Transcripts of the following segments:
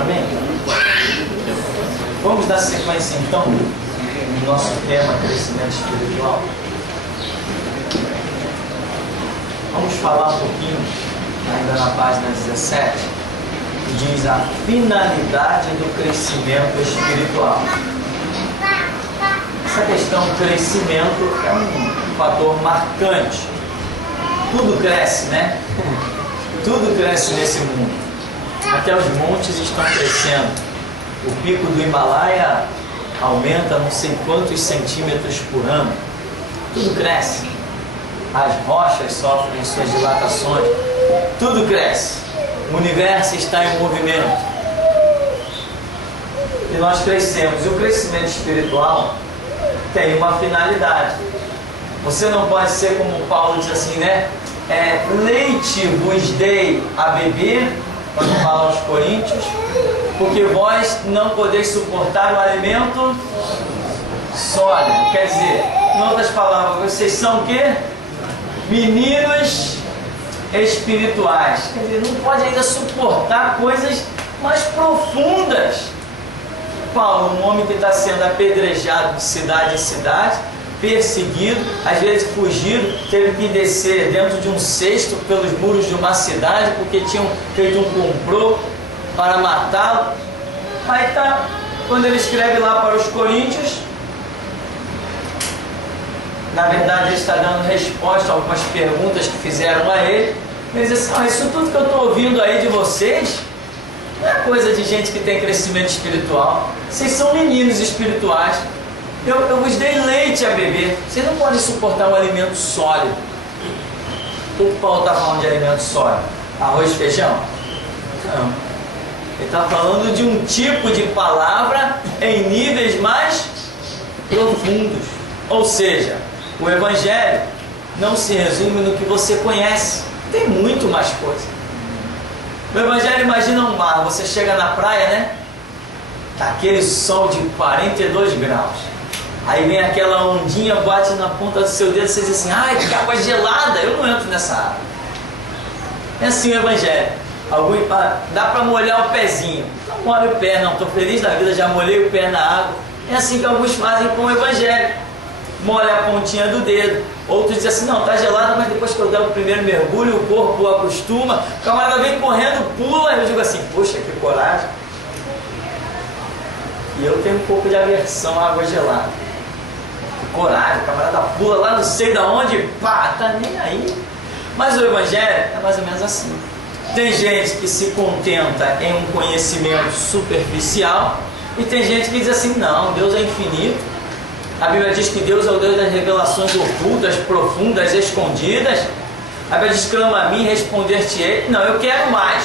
Amém? Vamos dar sequência então no nosso tema crescimento espiritual. Vamos falar um pouquinho, ainda na página 17, que diz a finalidade do crescimento espiritual. Essa questão do crescimento é um fator marcante. Tudo cresce, né? Tudo cresce nesse mundo. Até os montes estão crescendo. O pico do Himalaia aumenta não sei quantos centímetros por ano. Tudo cresce. As rochas sofrem suas dilatações. Tudo cresce. O universo está em movimento. E nós crescemos. E o crescimento espiritual tem uma finalidade. Você não pode ser como Paulo diz assim, né? Leite vos dei a beber, quando fala aos Coríntios, porque vós não podeis suportar o alimento sólido. Quer dizer, em outras palavras, vocês são o quê? Meninos espirituais. Quer dizer, não pode ainda suportar coisas mais profundas. Paulo, um homem que está sendo apedrejado de cidade em cidade, perseguido, às vezes fugido, teve que descer dentro de um cesto pelos muros de uma cidade, porque tinham feito um complô para matá-lo. Aí tá, quando ele escreve lá para os Coríntios, na verdade ele está dando resposta a algumas perguntas que fizeram a ele. Ele diz assim: isso tudo que eu estou ouvindo aí de vocês não é coisa de gente que tem crescimento espiritual. Vocês são meninos espirituais. Eu vos dei leite a beber. Vocês não podem suportar um alimento sólido. O que Paulo está falando de alimento sólido? Arroz e feijão? Não. Ele está falando de um tipo de palavra em níveis mais profundos. Ou seja, o Evangelho não se resume no que você conhece. Tem muito mais coisa. O Evangelho, imagina um mar. Você chega na praia, né? Aquele sol de 42 graus. Aí vem aquela ondinha, bate na ponta do seu dedo, você diz assim: ai, que água gelada, eu não entro nessa água. É assim o Evangelho. Dá para molhar o pezinho. Não molho o pé, não, estou feliz da vida, já molhei o pé na água. É assim que alguns fazem com o Evangelho. Molha a pontinha do dedo. Outros dizem assim: não, está gelado, mas depois que eu der o primeiro mergulho, o corpo acostuma. O camarada vem correndo, pula. Eu digo assim: poxa, que coragem. E eu tenho um pouco de aversão à água gelada. Coragem, o camarada pula lá não sei de onde, pá, tá nem aí. Mas o Evangelho é mais ou menos assim. Tem gente que se contenta em um conhecimento superficial, e tem gente que diz assim: não, Deus é infinito. A Bíblia diz que Deus é o Deus das revelações ocultas, profundas, escondidas. A Bíblia diz: clama a mim, responder-te-ei. Não, eu quero mais.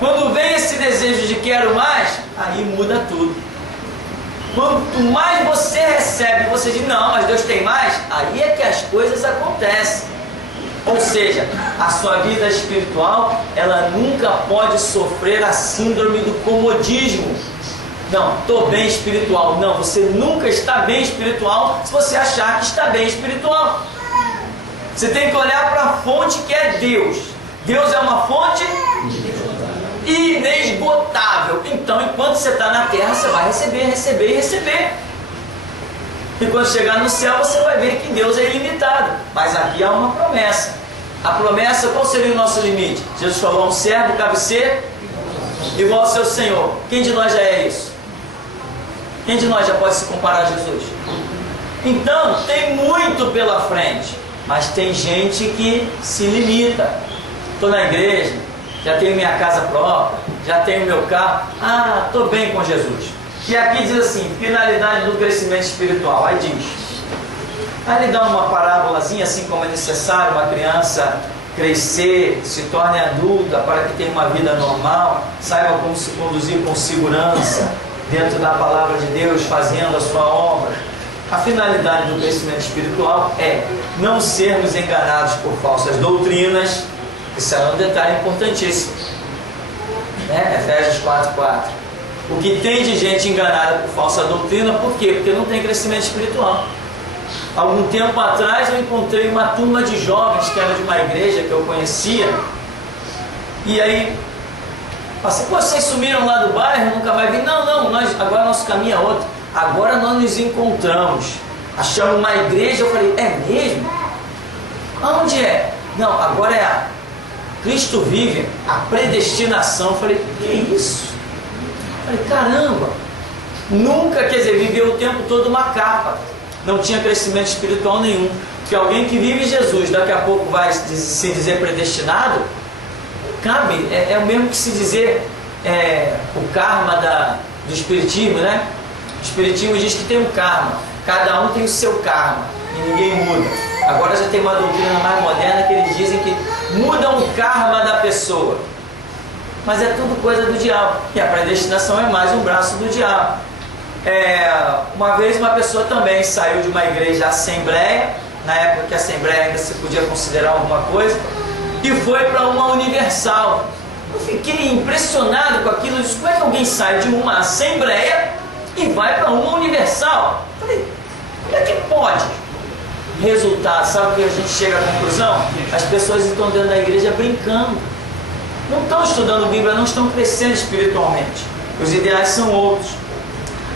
Quando vem esse desejo de quero mais, aí muda tudo. Quanto mais você recebe, você diz: não, mas Deus tem mais, aí é que as coisas acontecem. Ou seja, a sua vida espiritual, ela nunca pode sofrer a síndrome do comodismo. Não, estou bem espiritual. Não, você nunca está bem espiritual se você achar que está bem espiritual. Você tem que olhar para a fonte que é Deus. Deus é uma fonte inesgotável. Então, enquanto você está na terra, você vai receber, receber e receber. E quando chegar no céu, você vai ver que Deus é ilimitado. Mas aqui há uma promessa. A promessa, qual seria o nosso limite? Jesus falou: um servo cabe ser igual ao seu Senhor. Quem de nós já é isso? Quem de nós já pode se comparar a Jesus? Então, tem muito pela frente. Mas tem gente que se limita. Estou na igreja, já tenho minha casa própria, já tenho meu carro, estou bem com Jesus. E aqui diz assim: finalidade do crescimento espiritual. Aí ele dá uma parábolazinha, assim como é necessário uma criança crescer, se torne adulta para que tenha uma vida normal, saiba como se conduzir com segurança dentro da palavra de Deus, fazendo a sua obra. A finalidade do crescimento espiritual é não sermos enganados por falsas doutrinas. Isso é um detalhe importantíssimo, né? Efésios 4:4. O que tem de gente enganada por falsa doutrina, por quê? Porque não tem crescimento espiritual. Algum tempo atrás eu encontrei uma turma de jovens que era de uma igreja que eu conhecia, e aí Assim, vocês sumiram lá do bairro, nunca mais vi. Não, agora nosso caminho é outro. Agora nós nos encontramos. Achamos uma igreja, eu falei, é mesmo? Aonde é? Não, agora é a Cristo vive, a predestinação. Eu falei, que isso? Eu falei, caramba, nunca, quer dizer, viveu o tempo todo uma capa. Não tinha crescimento espiritual nenhum. Porque alguém que vive Jesus, daqui a pouco vai se dizer predestinado, cabe, é o mesmo que se dizer o karma do Espiritismo, né? O Espiritismo diz que tem um karma, cada um tem o seu karma e ninguém muda. Agora já tem uma doutrina mais moderna que eles dizem que mudam o karma da pessoa, mas é tudo coisa do diabo, e a predestinação é mais um braço do diabo. Uma vez uma pessoa também saiu de uma igreja assembleia, na época que a assembleia ainda se podia considerar alguma coisa, e foi para uma universal. Eu fiquei impressionado com aquilo. Eu disse, como é que alguém sai de uma assembleia e vai para uma universal? Eu falei, como é que pode? Resultado, sabe o que a gente chega à conclusão? As pessoas estão dentro da igreja brincando, não estão estudando Bíblia, não estão crescendo espiritualmente. Os ideais são outros.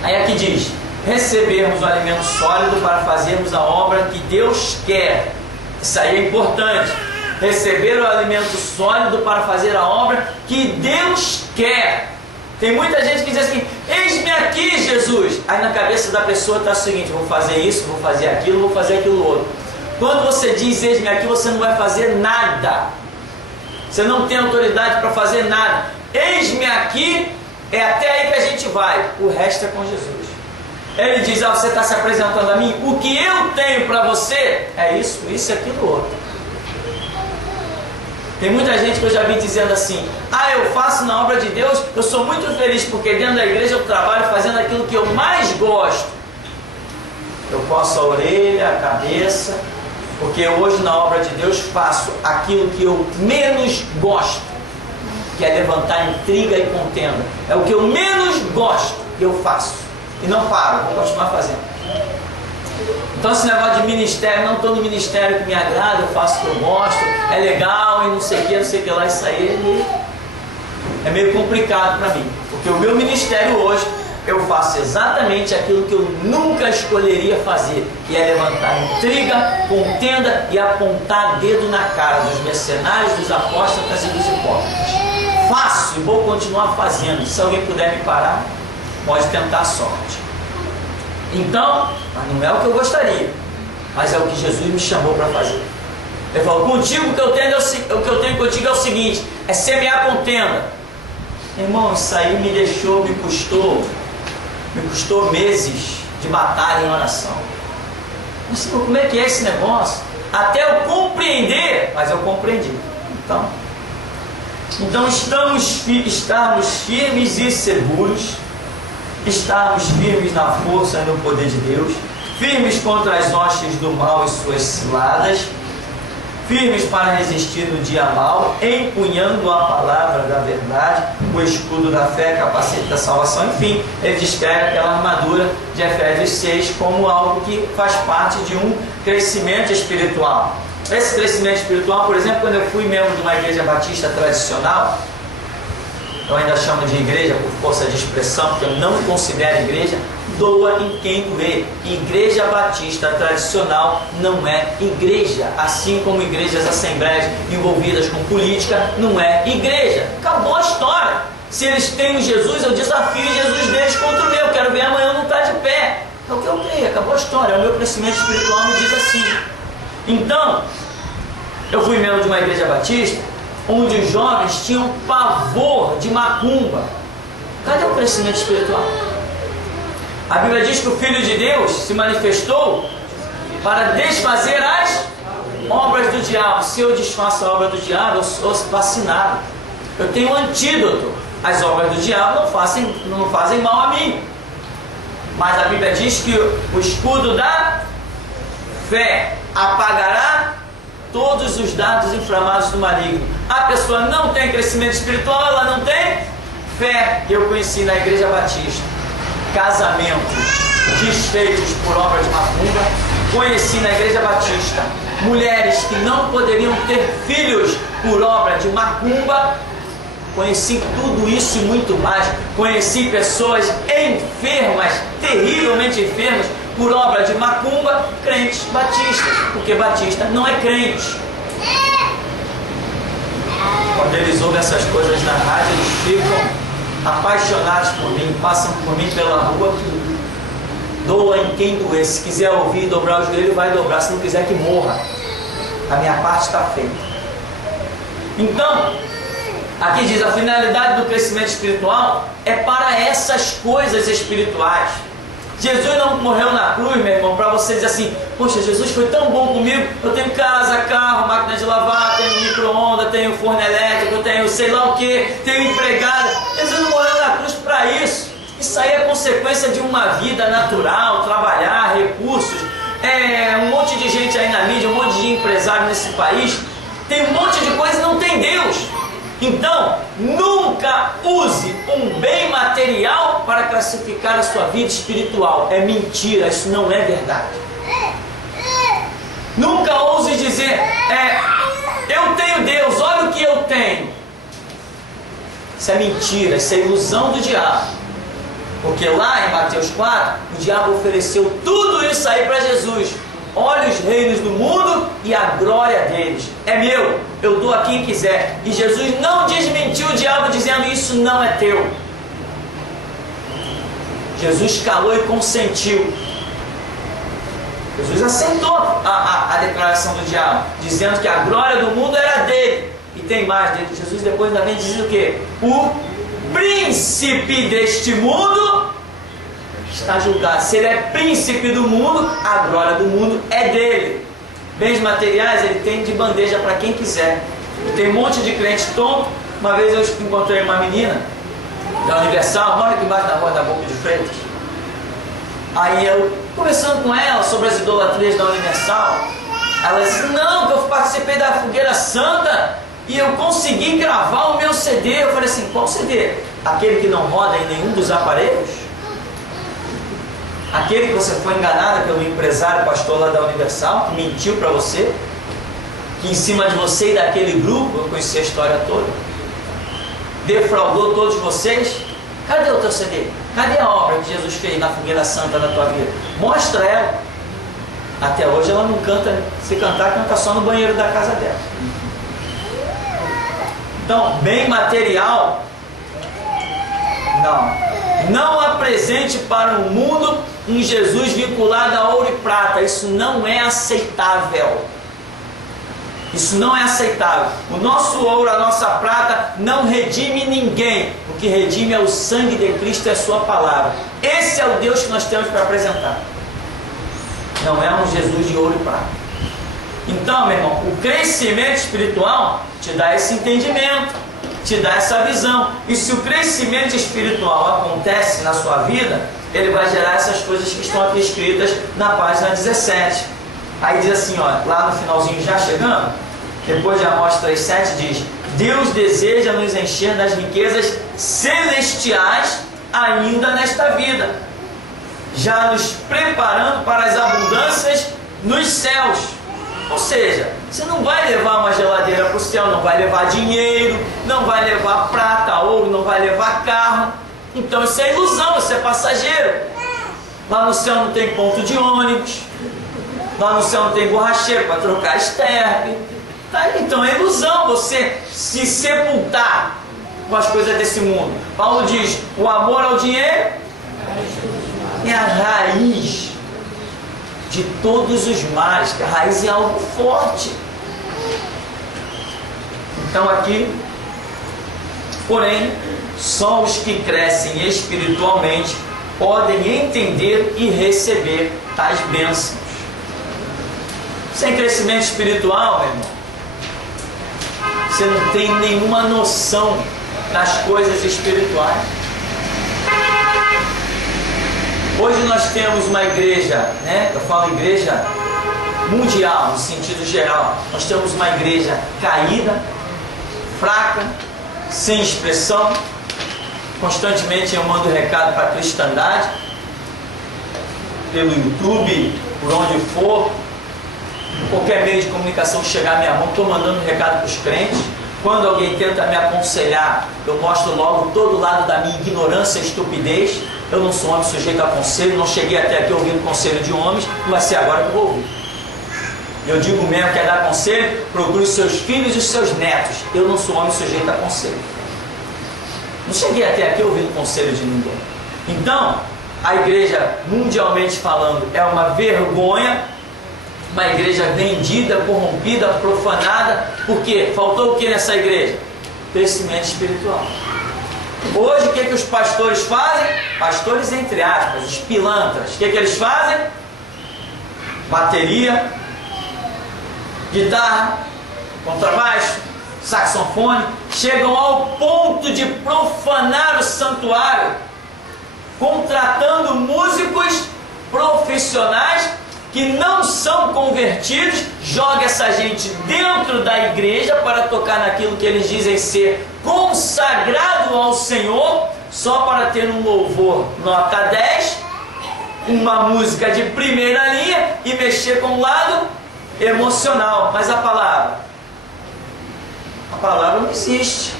Aí aqui diz, recebermos o alimento sólido para fazermos a obra que Deus quer. Isso aí é importante. Receber o alimento sólido para fazer a obra que Deus quer. Tem muita gente que diz assim, eis-me aqui, Jesus. Aí na cabeça da pessoa está o seguinte, vou fazer isso, vou fazer aquilo outro. Quando você diz eis-me aqui, você não vai fazer nada. Você não tem autoridade para fazer nada. Eis-me aqui, é até aí que a gente vai. O resto é com Jesus. Ele diz, você está se apresentando a mim, o que eu tenho para você é isso e aquilo outro. Tem muita gente que eu já vi dizendo assim, eu faço na obra de Deus, eu sou muito feliz porque dentro da igreja eu trabalho fazendo aquilo que eu mais gosto. Eu coço a orelha, a cabeça, porque hoje na obra de Deus faço aquilo que eu menos gosto, que é levantar intriga e contenda. É o que eu menos gosto e eu faço. E não paro, vou continuar fazendo. Então esse negócio de ministério, não estou no ministério que me agrada, eu faço o que eu gosto, é legal e não sei o que lá, isso aí é meio complicado para mim. Porque o meu ministério hoje, eu faço exatamente aquilo que eu nunca escolheria fazer, que é levantar intriga, contenda e apontar dedo na cara dos mercenários, dos apóstolos e dos hipócritas. Faço e vou continuar fazendo. Se alguém puder me parar, pode tentar a sorte. Então, mas não é o que eu gostaria, mas é o que Jesus me chamou para fazer. Ele falou, contigo o que eu tenho contigo é o seguinte, é semear contenda. Irmão, isso aí me custou meses de batalha em oração. Mas como é que é esse negócio? Até eu compreender, mas eu compreendi. Então estarmos firmes e seguros, estarmos firmes na força e no poder de Deus, firmes contra as hostes do mal e suas ciladas, firmes para resistir no dia mal, empunhando a palavra da verdade, o escudo da fé, capacete da salvação. Enfim, ele descreve aquela armadura de Efésios 6 como algo que faz parte de um crescimento espiritual. Esse crescimento espiritual, por exemplo, quando eu fui membro de uma igreja batista tradicional, eu ainda chamo de igreja por força de expressão, porque eu não considero igreja, doa em quem doer. Igreja batista tradicional não é igreja, assim como igrejas assembleias envolvidas com política não é igreja. Acabou a história. Se eles têm Jesus, eu desafio Jesus deles contra o meu. Quero ver amanhã não estar de pé. É o que eu creio, acabou a história. O meu crescimento espiritual me diz assim. Então, eu fui membro de uma igreja batista onde os jovens tinham pavor de macumba. Cadê o crescimento espiritual? A Bíblia diz que o Filho de Deus se manifestou para desfazer as obras do diabo. Se eu desfaço a obra do diabo, eu sou vacinado. Eu tenho um antídoto. As obras do diabo não fazem mal a mim. Mas a Bíblia diz que o escudo da fé apagará todos os dardos inflamados do maligno. A pessoa não tem crescimento espiritual, ela não tem fé. Eu conheci na igreja batista casamentos desfeitos por obras de macumba. Conheci na igreja batista mulheres que não poderiam ter filhos por obra de macumba. conheci tudo isso e muito mais. Conheci pessoas enfermas, terrivelmente enfermas, por obra de macumba, crentes batistas, porque batista não é crente. Quando eles ouvem essas coisas na rádio, eles ficam apaixonados por mim, passam por mim pela rua, doa em quem doer. Se quiser ouvir e dobrar o joelho, vai dobrar. Se não quiser, que morra. A minha parte está feita. Então, aqui diz, a finalidade do crescimento espiritual é para essas coisas espirituais. Jesus não morreu na cruz, meu irmão, para você dizer assim: poxa, Jesus foi tão bom comigo, eu tenho casa, carro, máquina de lavar, tenho micro-ondas, tenho forno elétrico, tenho sei lá o que, tenho empregada. Jesus não morreu na cruz para isso. Isso aí é consequência de uma vida natural, trabalhar, recursos. Um monte de gente aí na mídia, um monte de empresário nesse país, tem um monte de coisa e não tem Deus. Então, nunca use um bem material para classificar a sua vida espiritual. É mentira, isso não é verdade. Nunca ouse dizer, eu tenho Deus, olha o que eu tenho. Isso é mentira, isso é ilusão do diabo. Porque lá em Mateus 4, o diabo ofereceu tudo isso aí para Jesus. Olha os reinos do mundo e a glória deles. É meu, eu dou a quem quiser. E Jesus não desmentiu o diabo dizendo: isso não é teu. Jesus calou e consentiu. Jesus aceitou a declaração do diabo, dizendo que a glória do mundo era dele. E tem mais dele. Jesus depois também diz o quê? O príncipe deste mundo está julgado. Se ele é príncipe do mundo, a glória do mundo é dele. Bens materiais ele tem de bandeja para quem quiser. Tem um monte de crente tonto. Uma vez eu encontrei uma menina da Universal, mora aqui embaixo da rua da Boca de Freitas. Aí eu, conversando com ela sobre as idolatrias da Universal, ela disse: não, que eu participei da Fogueira Santa e eu consegui gravar o meu CD. Eu falei assim: qual CD? Aquele que não roda em nenhum dos aparelhos? Aquele que você foi enganada pelo empresário pastor lá da Universal, que mentiu para você, que em cima de você e daquele grupo, eu conheci a história toda, defraudou todos vocês? Cadê o teu CD? Cadê a obra que Jesus fez na Fogueira Santa da tua vida? Mostra ela. Até hoje ela não canta, se cantar, canta só no banheiro da casa dela. Então, bem material, não apresente para o mundo um Jesus vinculado a ouro e prata. Isso não é aceitável. Isso não é aceitável. O nosso ouro, a nossa prata não redime ninguém. O que redime é o sangue de Cristo e a sua palavra. Esse é o Deus que nós temos para apresentar. Não é um Jesus de ouro e prata. Então, meu irmão, o crescimento espiritual te dá esse entendimento, te dá essa visão. E se o crescimento espiritual acontece na sua vida, ele vai gerar essas coisas que estão aqui escritas na página 17. Aí diz assim, ó, lá no finalzinho, já chegando, depois de Amós 3,7 diz: Deus deseja nos encher das riquezas celestiais ainda nesta vida, já nos preparando para as abundâncias nos céus. Ou seja, você não vai levar uma geladeira para o céu, não vai levar dinheiro, não vai levar prata, ouro, não vai levar carro. Então isso é ilusão, isso é passageiro. Lá no céu não tem ponto de ônibus, lá no céu não tem borracheiro para trocar esterpe. Tá? Então é ilusão você se sepultar com as coisas desse mundo. Paulo diz: o amor ao dinheiro é a raiz de todos os males, que a raiz é algo forte. Então aqui, porém, só os que crescem espiritualmente podem entender e receber tais bênçãos. Sem crescimento espiritual, meu irmão, você não tem nenhuma noção das coisas espirituais. Hoje nós temos uma igreja, né? Eu falo igreja mundial, no sentido geral. Nós temos uma igreja caída, fraca, sem expressão. Constantemente eu mando recado para a cristandade, pelo YouTube, por onde for, qualquer meio de comunicação que chegar à minha mão, estou mandando recado para os crentes. Quando alguém tenta me aconselhar, eu mostro logo todo o lado da minha ignorância e estupidez. Eu não sou homem sujeito a conselho, não cheguei até aqui ouvindo conselho de homens, não vai ser agora que eu vou ouvir. Eu digo mesmo, quer dar conselho, procure os seus filhos e os seus netos. Eu não sou homem sujeito a conselho. Não cheguei até aqui ouvindo conselho de ninguém. Então, a igreja, mundialmente falando, é uma vergonha, uma igreja vendida, corrompida, profanada. Por quê? Faltou o que nessa igreja? Crescimento espiritual. Hoje, o que os pastores fazem? Pastores, entre aspas, os pilantras. O que eles fazem? Bateria, guitarra, contrabaixo, saxofone. Chegam ao ponto de profanar o santuário, contratando músicos profissionais que não são convertidos, joga essa gente dentro da igreja para tocar naquilo que eles dizem ser consagrado ao Senhor, só para ter um louvor nota 10, uma música de primeira linha e mexer com o lado emocional. Mas a palavra não existe.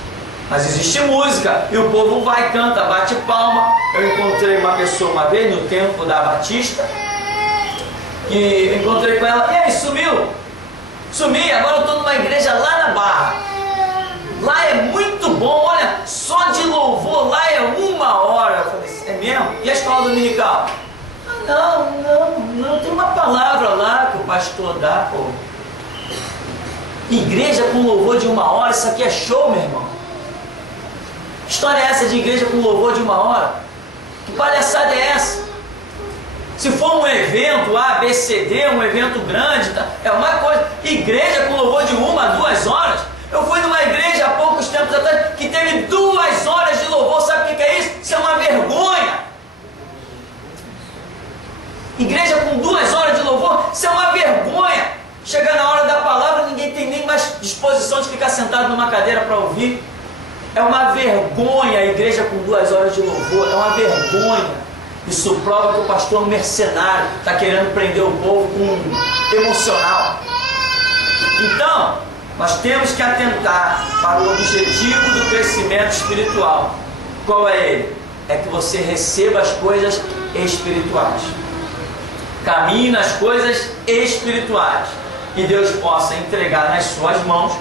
Mas existe música, e o povo vai, canta, bate palma. Eu encontrei uma pessoa uma vez no templo da Batista, e encontrei com ela, e aí, sumiu? Sumi, agora eu estou numa igreja lá na Barra. Lá é muito bom, olha, só de louvor lá é 1 hora. Eu falei, é mesmo? E a escola dominical? Não, tem uma palavra lá que o pastor dá, pô. Igreja com louvor de 1 hora, isso aqui é show, meu irmão. Que história é essa de igreja com louvor de 1 hora? Que palhaçada é essa? Se for um evento ABCD, um evento grande, tá? É uma coisa. Igreja com louvor de 1 a 2 horas. Eu fui numa igreja há poucos tempos atrás que teve 2 horas de louvor. Sabe o que é isso? Isso é uma vergonha. Igreja com 2 horas de louvor, isso é uma vergonha. Chega na hora da palavra, ninguém tem nem mais disposição de ficar sentado numa cadeira para ouvir. É uma vergonha a igreja com 2 horas de louvor. É uma vergonha. Isso prova que o pastor é um mercenário, está querendo prender o povo com emocional. Então, nós temos que atentar para o objetivo do crescimento espiritual. Qual é ele? É que você receba as coisas espirituais. Caminhe nas coisas espirituais. E Deus possa entregar nas suas mãos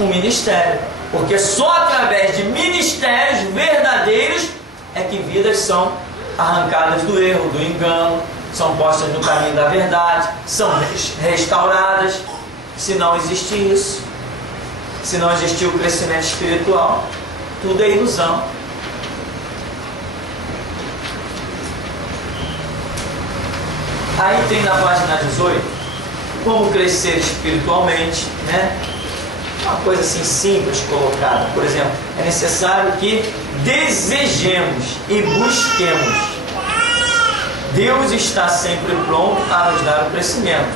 um ministério. Porque só através de ministérios verdadeiros é que vidas são arrancadas do erro, do engano, são postas no caminho da verdade, são restauradas. Se não existir isso, se não existir o crescimento espiritual, tudo é ilusão. Aí tem na página 18 como crescer espiritualmente, né? Uma coisa assim simples colocada. Por exemplo, é necessário que desejemos e busquemos. Deus está sempre pronto a nos dar o crescimento.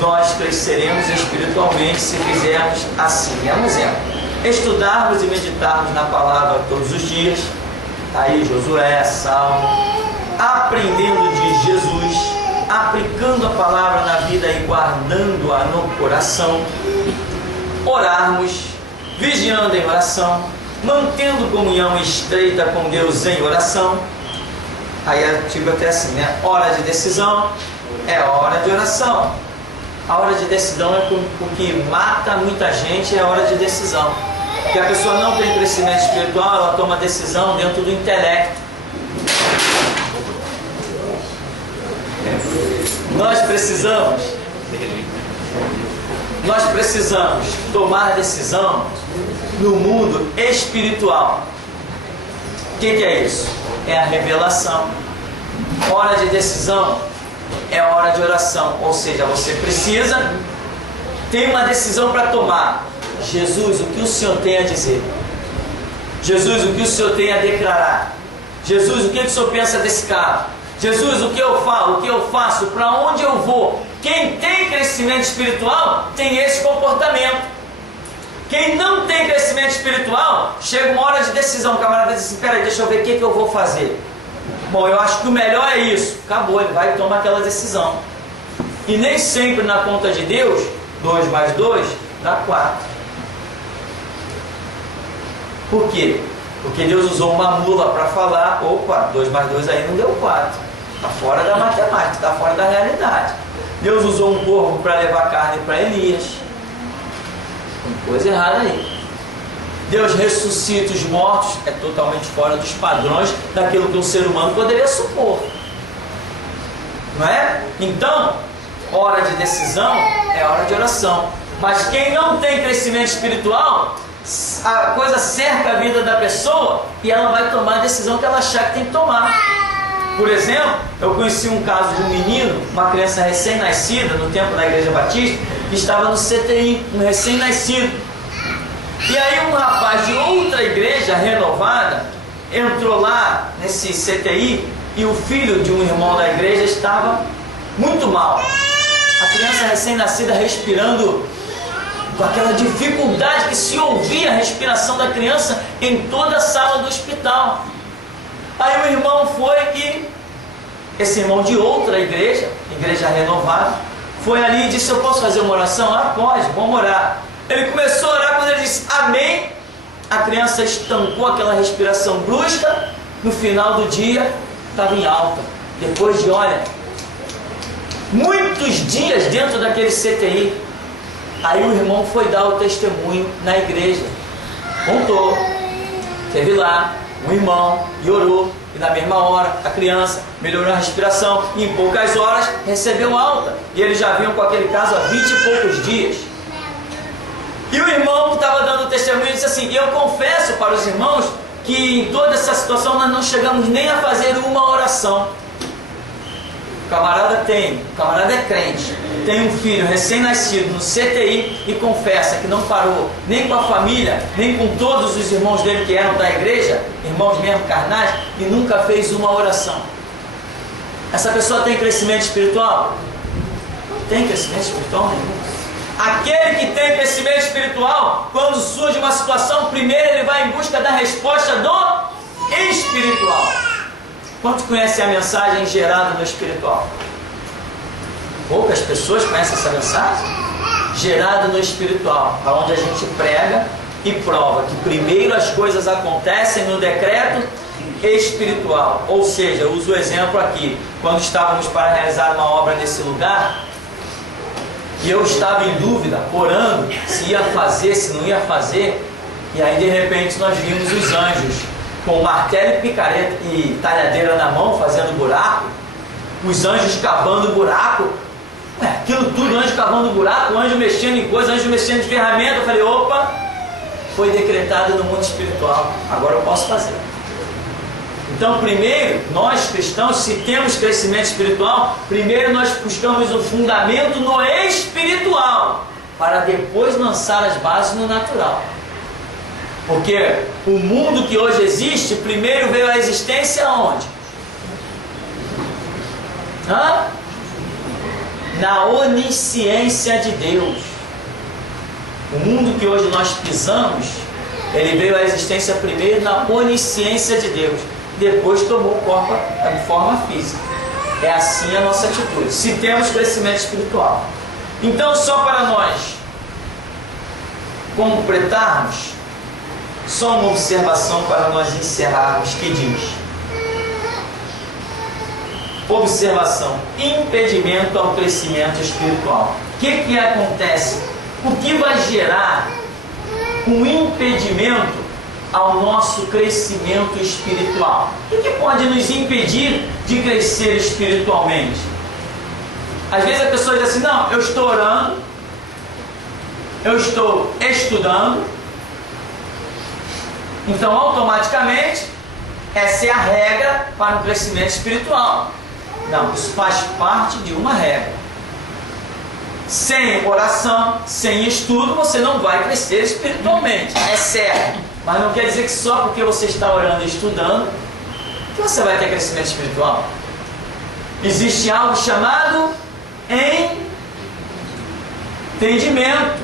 Nós cresceremos espiritualmente se fizermos assim. É um exemplo. Estudarmos e meditarmos na palavra todos os dias. Aí Josué, Salmo, aprendendo de Jesus, aplicando a palavra na vida e guardando-a no coração. Orarmos, vigiando em oração, mantendo comunhão estreita com Deus em oração. Aí artigo até assim, né? Hora de decisão é hora de oração. A hora de decisão é o que mata muita gente, é a hora de decisão. Porque a pessoa não tem crescimento espiritual, ela toma decisão dentro do intelecto. Nós precisamos tomar decisão no mundo espiritual. O que é isso? É a revelação. Hora de decisão é hora de oração. Ou seja, você precisa ter uma decisão para tomar. Jesus, o que o Senhor tem a dizer? Jesus, o que o Senhor tem a declarar? Jesus, o que o Senhor pensa desse carro? Jesus, o que eu falo, o que eu faço, para onde eu vou? Quem tem crescimento espiritual tem esse comportamento. Quem não tem crescimento espiritual, chega uma hora de decisão, o camarada diz assim, peraí, deixa eu ver o que eu vou fazer. Bom, eu acho que o melhor é isso. Acabou, ele vai tomar aquela decisão. E nem sempre na conta de Deus, 2 mais 2 dá 4. Por quê? Porque Deus usou uma mula para falar, opa, 2 mais 2 aí não deu 4. Está fora da matemática, está fora da realidade. Deus usou um corvo para levar carne para Elias. Tem coisa errada aí. Deus ressuscita os mortos, é totalmente fora dos padrões daquilo que um ser humano poderia supor. Não é? Então, hora de decisão é hora de oração. Mas quem não tem crescimento espiritual, a coisa cerca a vida da pessoa e ela vai tomar a decisão que ela achar que tem que tomar. Por exemplo, eu conheci um caso de um menino, uma criança recém-nascida, no tempo da Igreja Batista, que estava no CTI, um recém-nascido. E aí um rapaz de outra igreja renovada entrou lá nesse CTI e o filho de um irmão da igreja estava muito mal. A criança recém-nascida respirando com aquela dificuldade que se ouvia a respiração da criança em toda a sala do hospital. Aí o irmão foi e esse irmão de outra igreja, igreja renovada, foi ali e disse: eu posso fazer uma oração? Ah, pode, vamos orar. Ele começou a orar, quando ele disse amém, a criança estancou aquela respiração brusca, no final do dia estava em alta. Depois de, olha, muitos dias dentro daquele CTI, aí o irmão foi dar o testemunho na igreja. Contou, teve lá um irmão e orou, e na mesma hora a criança melhorou a respiração, e em poucas horas recebeu alta, e eles já vinham com aquele caso há 20 e poucos dias. E o irmão que estava dando o testemunho disse assim: eu confesso para os irmãos que em toda essa situação nós não chegamos nem a fazer uma oração. O camarada é crente, tem um filho recém-nascido no CTI e confessa que não parou nem com a família, nem com todos os irmãos dele que eram da igreja, irmãos mesmo carnais, e nunca fez uma oração. Essa pessoa tem crescimento espiritual? Não tem crescimento espiritual nenhum. Aquele que tem crescimento espiritual, quando surge uma situação, primeiro ele vai em busca da resposta do espiritual. Quantos conhecem a mensagem gerada no espiritual? Poucas pessoas conhecem essa mensagem? Gerada no espiritual, onde a gente prega e prova que primeiro as coisas acontecem no decreto espiritual. Ou seja, eu uso o exemplo aqui, quando estávamos para realizar uma obra nesse lugar, e eu estava em dúvida, orando, se ia fazer, se não ia fazer, e aí de repente nós vimos os anjos com martelo e picareta e talhadeira na mão, fazendo buraco, os anjos cavando buraco, aquilo tudo, anjo cavando buraco, anjo mexendo em coisa, anjo mexendo em ferramenta. Eu falei: opa, foi decretado no mundo espiritual, agora eu posso fazer. Então, primeiro, nós cristãos, se temos crescimento espiritual, primeiro nós buscamos o fundamento no espiritual, para depois lançar as bases no natural. Porque o mundo que hoje existe, primeiro veio à existência onde? Na onisciência de Deus. O mundo que hoje nós pisamos, ele veio à existência primeiro na onisciência de Deus. Depois tomou o corpo de forma física. É assim a nossa atitude, se temos crescimento espiritual. Então, só para nós completarmos, só uma observação para nós encerrarmos, que diz: observação, impedimento ao crescimento espiritual. O que acontece? O que vai gerar um impedimento ao nosso crescimento espiritual? O que pode nos impedir de crescer espiritualmente? Às vezes a pessoa diz assim: não, eu estou orando, eu estou estudando, então automaticamente essa é a regra para o crescimento espiritual. Não, isso faz parte de uma regra. Sem oração, sem estudo, você não vai crescer espiritualmente, é certo. Mas não quer dizer que só porque você está orando e estudando que você vai ter crescimento espiritual. Existe algo chamado entendimento.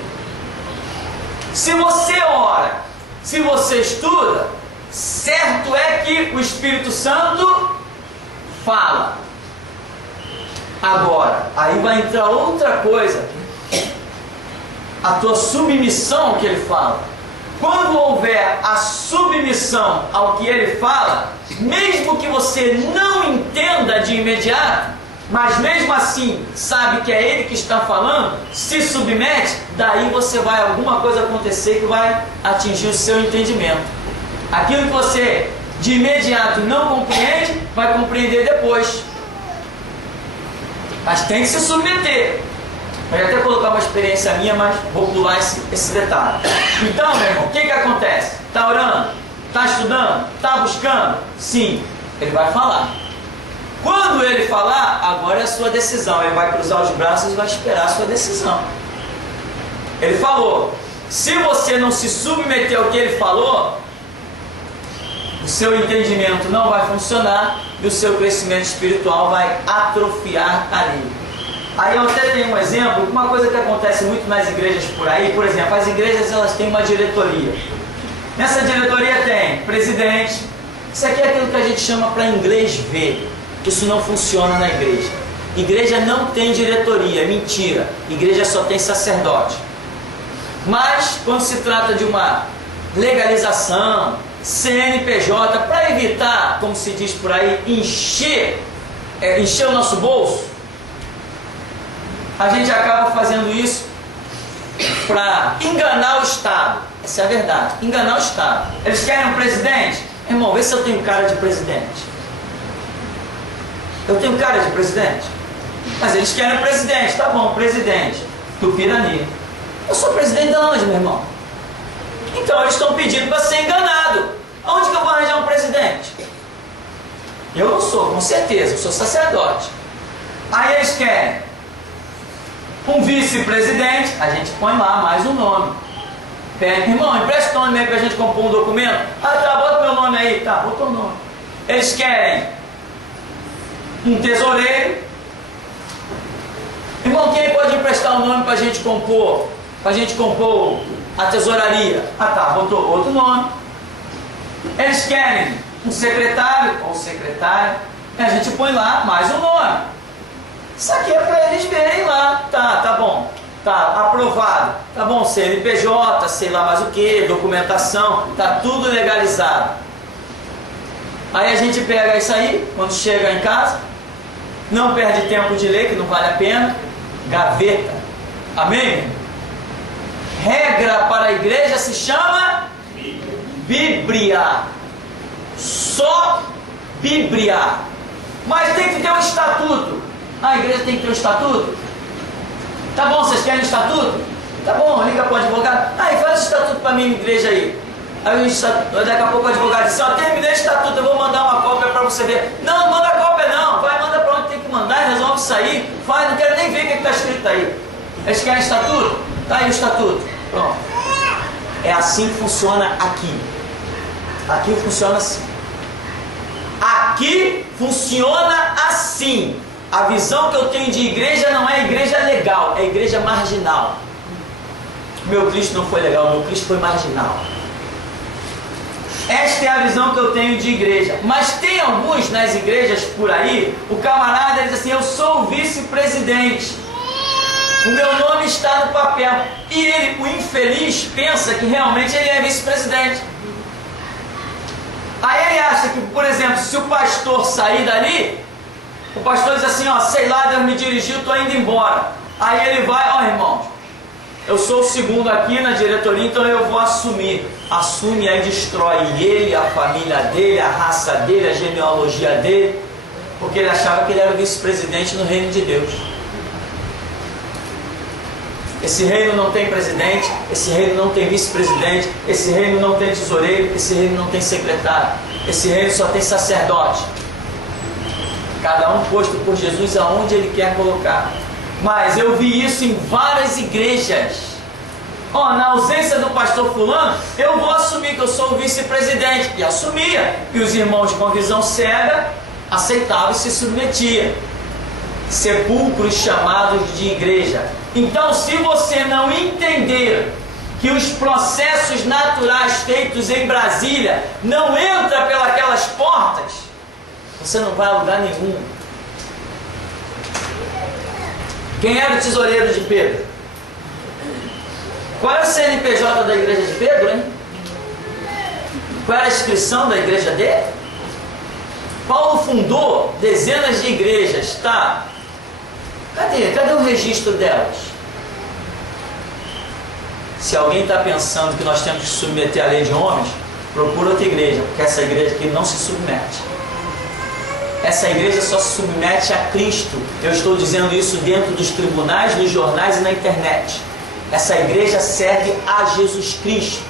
Se você ora, se você estuda, certo é que o Espírito Santo fala. Agora, aí vai entrar outra coisa, a tua submissão ao que ele fala. quando houver a submissão ao que ele fala, mesmo que você não entenda de imediato, mas mesmo assim sabe que é ele que está falando, se submete, daí você vai, alguma coisa acontecer que vai atingir o seu entendimento. Aquilo que você de imediato não compreende, vai compreender depois. Mas tem que se submeter. Eu ia até colocar uma experiência minha, mas vou pular esse detalhe. Então, meu irmão, o que acontece? Está orando? Está estudando? Está buscando? Sim, ele vai falar. Quando ele falar, agora é a sua decisão. Ele vai cruzar os braços e vai esperar a sua decisão. Ele falou. Se você não se submeter ao que ele falou, o seu entendimento não vai funcionar e o seu crescimento espiritual vai atrofiar ali. Aí eu até tenho um exemplo, uma coisa que acontece muito nas igrejas por aí, por exemplo, as igrejas elas têm uma diretoria. Nessa diretoria tem presidente. Isso aqui é aquilo que a gente chama para inglês ver. Isso não funciona na igreja. Igreja não tem diretoria, é mentira. Igreja só tem sacerdote. Mas quando se trata de uma legalização, CNPJ, para evitar, como se diz por aí, encher o nosso bolso, a gente acaba fazendo isso para enganar o Estado. Essa é a verdade, enganar o Estado. Eles querem um presidente? Irmão, vê se eu tenho cara de presidente. Eu tenho cara de presidente? Mas eles querem um presidente, tá bom, presidente do Pirani. Eu sou presidente da onde, meu irmão? Então eles estão pedindo para ser enganado. Aonde que eu vou arranjar um presidente? Eu não sou, com certeza, eu sou sacerdote. Aí eles querem um vice-presidente, a gente põe lá mais um nome. Pede, irmão, empresta o nome aí para a gente compor um documento. Ah, tá, bota meu nome aí. Tá, botou o nome. Eles querem um tesoureiro. Irmão, quem pode emprestar o nome para a gente compor? Para a gente compor a tesouraria. Ah, tá, botou outro nome. Eles querem um secretário ou secretária. A gente põe lá mais um nome. Isso aqui é para eles verem lá. Tá bom. Tá aprovado. Tá bom, CNPJ, sei lá mais o que, documentação. Tá tudo legalizado. Aí a gente pega isso aí, quando chega em casa, não perde tempo de ler, que não vale a pena. Gaveta. Amém? Regra para a igreja se chama Bíblia. Só Bíblia. Mas tem que ter um estatuto. A igreja tem que ter um estatuto? Tá bom, vocês querem um estatuto? Tá bom, liga para o advogado. Aí faz o estatuto para mim, igreja aí. Aí daqui a pouco o advogado diz, terminei o estatuto, eu vou mandar uma cópia para você ver. Não manda cópia não, vai, manda para onde tem que mandar, resolve isso aí. Vai, não quero nem ver o que está escrito aí. Eles querem estatuto? Tá aí o estatuto. Pronto. É assim que funciona aqui. Aqui funciona assim. Aqui funciona assim. A visão que eu tenho de igreja não é igreja legal, é igreja marginal. Meu Cristo não foi legal, meu Cristo foi marginal. Esta é a visão que eu tenho de igreja. Mas tem alguns nas igrejas por aí, o camarada diz assim, eu sou o vice-presidente. O meu nome está no papel. E ele, o infeliz, pensa que realmente ele é vice-presidente. Aí ele acha que, por exemplo, se o pastor sair dali, o pastor diz assim, sei lá, Deus me dirigiu, estou indo embora. Aí ele vai, irmãos, eu sou o segundo aqui na diretoria, então eu vou assumir. Assume, aí destrói ele, a família dele, a raça dele, a genealogia dele, porque ele achava que ele era o vice-presidente no reino de Deus. Esse reino não tem presidente, esse reino não tem vice-presidente, esse reino não tem tesoureiro, esse reino não tem secretário, esse reino só tem sacerdote. Cada um posto por Jesus aonde ele quer colocar. Mas eu vi isso em várias igrejas. Na ausência do pastor fulano, eu vou assumir que eu sou o vice-presidente. E assumia. E os irmãos com visão cega aceitavam e se submetiam. Sepulcros chamados de igreja. Então, se você não entender que os processos naturais feitos em Brasília não entram pelas portas, você não vai a lugar nenhum. Quem era o tesoureiro de Pedro? Qual é o CNPJ da igreja de Pedro, hein? Qual era a inscrição da igreja dele? Paulo fundou dezenas de igrejas, tá? Cadê o registro delas? Se alguém está pensando que nós temos que submeter a lei de homens, procura outra igreja, porque essa igreja aqui não se submete. Essa igreja só se submete a Cristo. Eu estou dizendo isso dentro dos tribunais, nos jornais e na internet. Essa igreja serve a Jesus Cristo.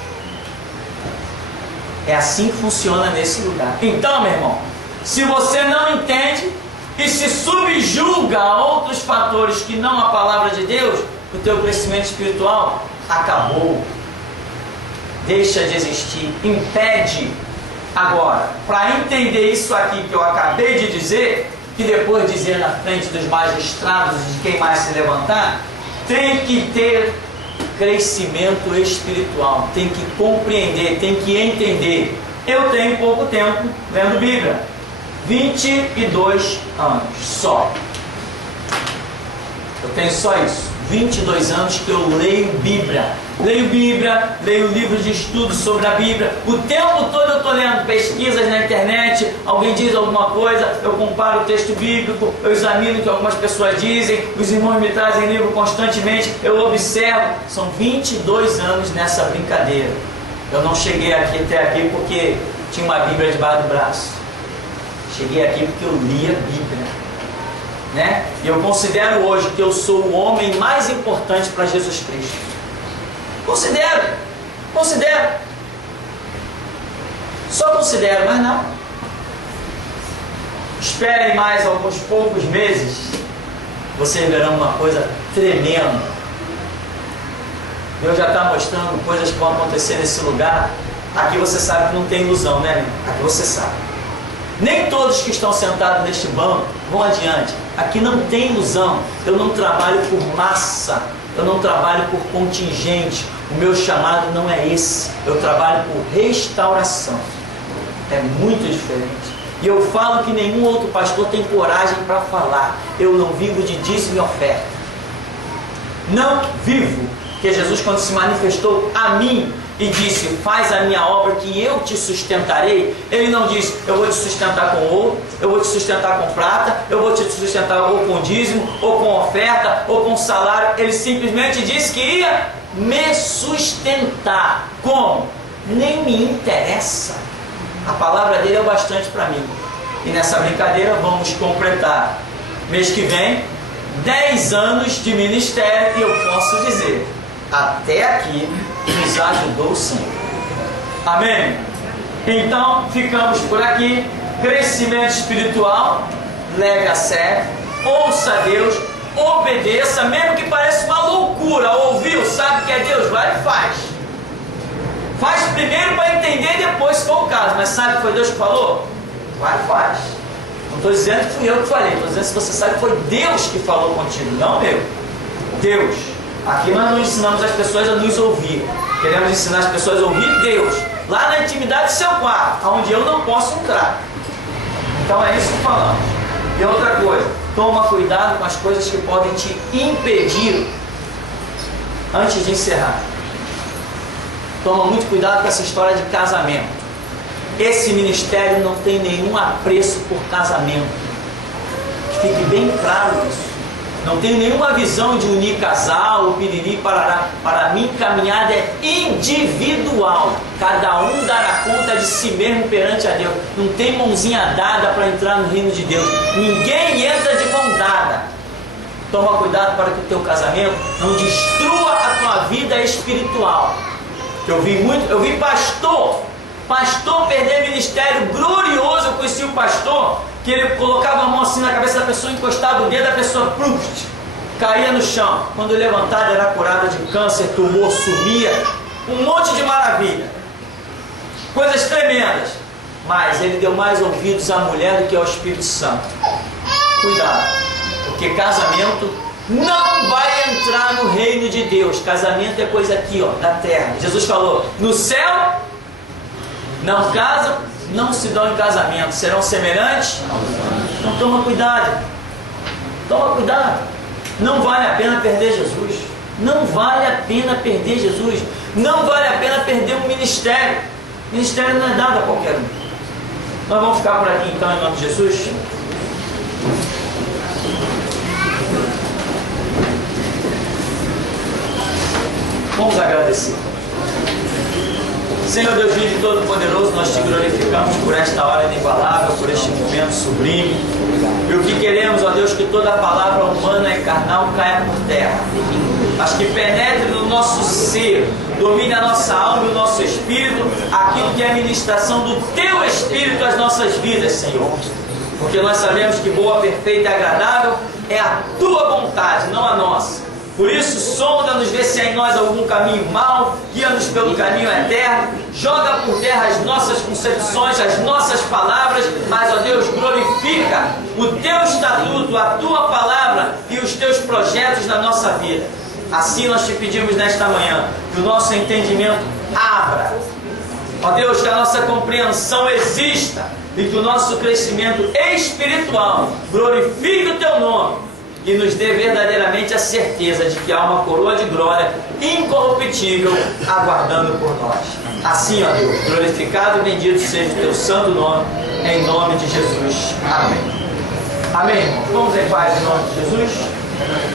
É assim que funciona nesse lugar. Então, meu irmão, se você não entende e se subjuga a outros fatores que não a palavra de Deus, o teu crescimento espiritual acabou. Deixa de existir. Impede. Agora, para entender isso aqui que eu acabei de dizer, que depois dizer na frente dos magistrados e de quem mais se levantar, tem que ter crescimento espiritual, tem que compreender, tem que entender. Eu tenho pouco tempo lendo Bíblia, 22 anos só. Eu tenho só isso, 22 anos que eu leio Bíblia, leio livros de estudo sobre a Bíblia. O tempo todo eu estou lendo pesquisas na internet, alguém diz alguma coisa, eu comparo o texto bíblico, eu examino o que algumas pessoas dizem, os irmãos me trazem livro constantemente, eu observo. São 22 anos nessa brincadeira. Eu não cheguei até aqui porque tinha uma Bíblia debaixo do braço. Cheguei aqui porque eu li a Bíblia. Né? E eu considero hoje que eu sou o homem mais importante para Jesus Cristo. Considero. Só considero, mas não. Esperem mais alguns poucos meses, vocês verão uma coisa tremenda. Deus já está mostrando coisas que vão acontecer nesse lugar. Aqui você sabe que não tem ilusão, né? Aqui você sabe. Nem todos que estão sentados neste banco vão adiante. Aqui não tem ilusão. Eu não trabalho por massa. Eu não trabalho por contingente. O meu chamado não é esse. Eu trabalho por restauração. É muito diferente. E eu falo que nenhum outro pastor tem coragem para falar. Eu não vivo de dízimo e oferta. Não vivo. Porque Jesus, quando se manifestou a mim e disse, faz a minha obra que eu te sustentarei, Ele não disse, eu vou te sustentar com ouro, eu vou te sustentar com prata, eu vou te sustentar ou com dízimo, ou com oferta, ou com salário. Ele simplesmente disse que ia me sustentar. Como? Nem me interessa. A palavra dele é o bastante para mim. E nessa brincadeira vamos completar mês que vem 10 anos de ministério, e eu posso dizer, até aqui nos ajudou o Senhor. Amém? Então ficamos por aqui. Crescimento espiritual, leve a sério, ouça a Deus, obedeça, mesmo que pareça uma loucura. Ouviu, sabe que é Deus, vai e faz. Faz primeiro para entender, depois se for o caso. Mas sabe que foi Deus que falou? Vai e faz. Não estou dizendo que fui eu que falei, estou dizendo se você sabe que foi Deus que falou contigo, não eu. Deus. Aqui nós não ensinamos as pessoas a nos ouvir. Queremos ensinar as pessoas a ouvir Deus, lá na intimidade do seu quarto, onde eu não posso entrar. Então é isso que falamos. E outra coisa, toma cuidado com as coisas que podem te impedir. Antes de encerrar, toma muito cuidado com essa história de casamento. Esse ministério não tem nenhum apreço por casamento. Que fique bem claro isso. Não tenho nenhuma visão de unir casal, piriri, parará. Para mim, caminhada é individual. Cada um dará conta de si mesmo perante a Deus. Não tem mãozinha dada para entrar no reino de Deus. Ninguém entra de mão dada. Toma cuidado para que o teu casamento não destrua a tua vida espiritual. Eu vi pastor perder ministério glorioso. Eu conheci o pastor que ele colocava a mão assim na cabeça da pessoa, encostava o dedo, a pessoa caía no chão. Quando levantada era curada de câncer, tumor, sumia, um monte de maravilha, coisas tremendas. Mas ele deu mais ouvidos à mulher do que ao Espírito Santo. Cuidado, porque casamento não vai entrar no reino de Deus. Casamento é coisa aqui, ó, da terra. Jesus falou, no céu não casam, não se dão em casamento, serão semelhantes? Então toma cuidado. Toma cuidado. Não vale a pena perder Jesus. Não vale a pena perder Jesus. Não vale a pena perder um ministério. Ministério não é dado a qualquer um. Nós vamos ficar por aqui então, em nome de Jesus. Vamos agradecer. Senhor Deus vivo e Todo-Poderoso, nós te glorificamos por esta hora inigualável, por este momento sublime. E o que queremos, ó Deus, que toda palavra humana e carnal caia por terra, mas que penetre no nosso ser, domine a nossa alma e o nosso espírito, aquilo que é a ministração do Teu Espírito às nossas vidas, Senhor. Porque nós sabemos que boa, perfeita e agradável é a Tua vontade, não a nossa. Por isso, sonda-nos, vê se há em nós algum caminho mau, guia-nos pelo caminho eterno, joga por terra as nossas concepções, as nossas palavras, mas, ó Deus, glorifica o Teu estatuto, a Tua palavra e os Teus projetos na nossa vida. Assim nós te pedimos nesta manhã, que o nosso entendimento abra. Ó Deus, que a nossa compreensão exista e que o nosso crescimento espiritual glorifique o Teu nome. E nos dê verdadeiramente a certeza de que há uma coroa de glória incorruptível aguardando por nós. Assim, ó Deus, glorificado e bendito seja o Teu santo nome, em nome de Jesus. Amém. Amém, irmãos. Vamos em paz em nome de Jesus.